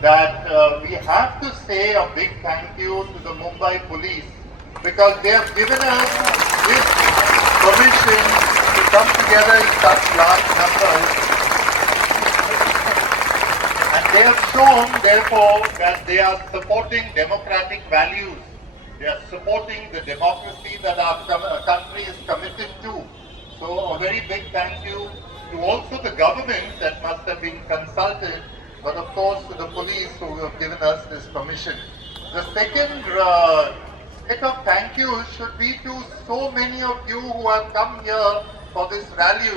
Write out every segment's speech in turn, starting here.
that we have to say a big thank you to the Mumbai police because they have given us this permission to come together in such large numbers. And they have shown, therefore, that they are supporting democratic values. They are supporting the democracy that our country is committed to. So a very big thank you to also the government that must have been consulted, but of course to the police who have given us this permission. The second set of thank yous should be to so many of you who have come here for this rally.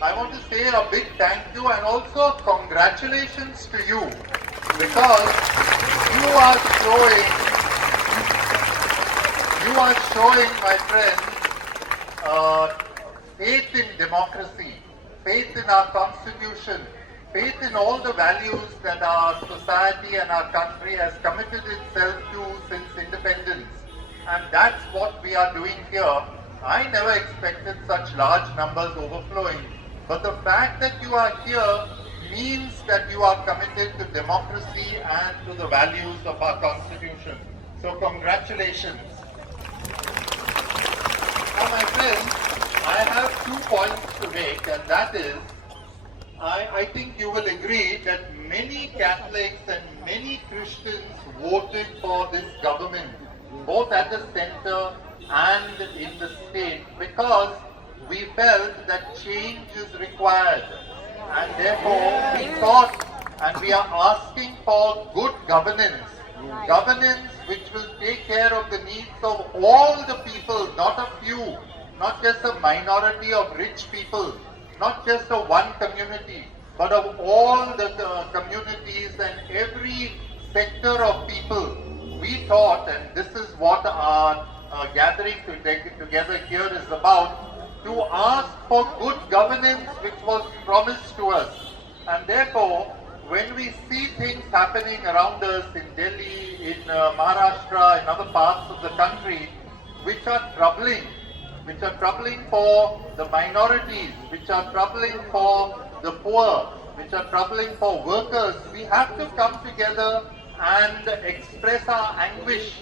I want to say a big thank you and also congratulations to you because you are showing, my friends, faith in democracy, faith in our constitution, faith in all the values that our society and our country has committed itself to since independence. And that's what we are doing here. I never expected such large numbers overflowing. But the fact that you are here means that you are committed to democracy and to the values of our constitution. So congratulations. Now my friends, I have 2 points to make, and that is, I think you will agree that many Catholics and many Christians voted for this government, both at the center and in the state, because we felt that change is required. And therefore, we thought and we are asking for good governance. Governance which will take care of the needs of all the people, not a few, not just a minority of rich people, not just of one community, but of all the communities and every sector of people. We thought, and this is what our gathering together here is about, to ask for good governance which was promised to us. And therefore, when we see things happening around us in Delhi, in Maharashtra, in other parts of the country, which are troubling for the minorities, which are troubling for the poor, which are troubling for workers, we have to come together and express our anguish,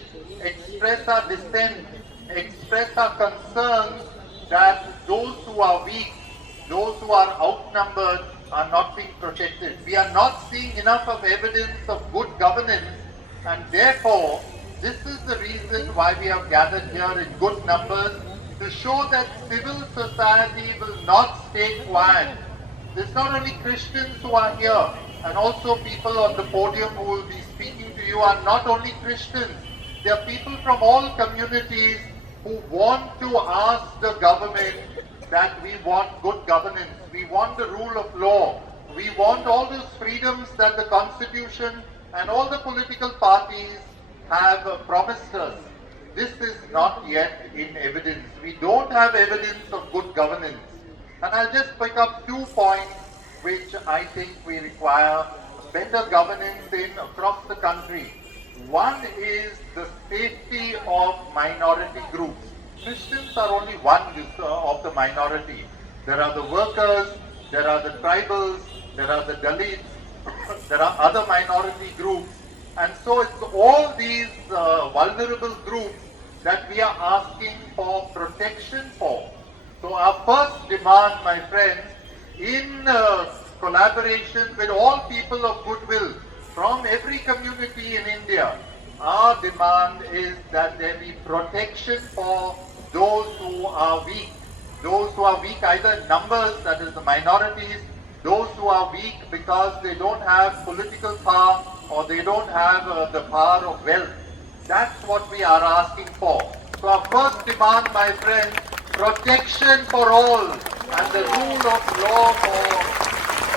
express our dissent, express our concerns that those who are weak, those who are outnumbered are not being protected. We are not seeing enough of evidence of good governance, and therefore this is the reason why we have gathered here in good numbers, to show that civil society will not stay quiet. It's not only Christians who are here, and also people on the podium who will be speaking to you are not only Christians. There are people from all communities who want to ask the government that we want good governance, we want the rule of law, we want all those freedoms that the Constitution and all the political parties have promised us. This is not yet in evidence. We don't have evidence of good governance. And I'll just pick up 2 points which I think we require better governance in across the country. One is the safety of minority groups. Christians are only one of the minority. There are the workers, there are the tribals, there are the Dalits, there are other minority groups. And so it's all these vulnerable groups that we are asking for protection for. So our first demand, my friends, in collaboration with all people of goodwill from every community in India, our demand is that there be protection for those who are weak. Those who are weak either in numbers, that is the minorities, those who are weak because they don't have political power or they don't have the power of wealth. That's what we are asking for. So our first demand, my friends, protection for all and the rule of law for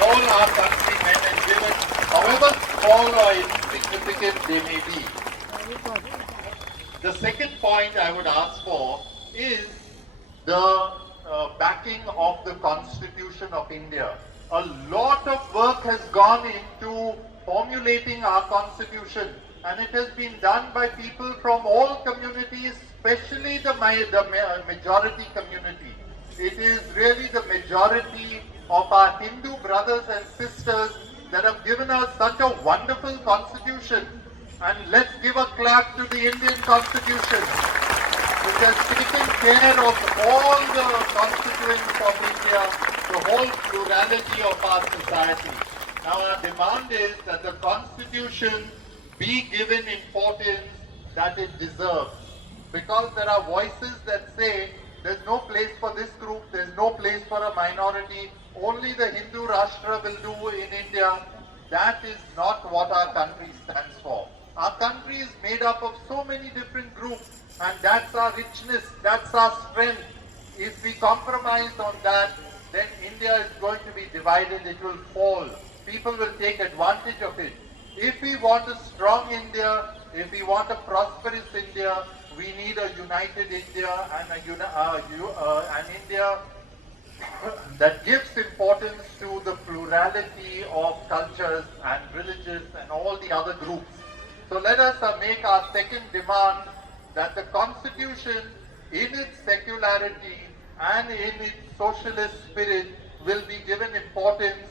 all our countrymen and women, however small or insignificant they may be. The second point I would ask for is the backing of the Constitution of India. A lot of work has gone into formulating our Constitution, and it has been done by people from all communities, especially the majority community. It is really the majority of our Hindu brothers and sisters that have given us such a wonderful constitution. And let's give a clap to the Indian constitution, which has taken care of all the constituents of India, the whole plurality of our society. Now our demand is that the constitution be given importance that it deserves. Because there are voices that say there's no place for this group, there's no place for a minority, only the Hindu Rashtra will do in India. That is not what our country stands for. Our country is made up of so many different groups, and that's our richness, that's our strength. If we compromise on that, then India is going to be divided, it will fall. People will take advantage of it. If we want a strong India, if we want a prosperous India, we need a united India and an India that gives importance to the plurality of cultures and religions and all the other groups. So let us make our second demand that the Constitution, in its secularity and in its socialist spirit, will be given importance,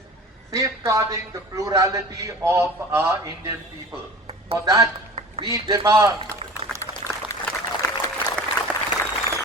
safeguarding the plurality of our Indian people. For that, we demand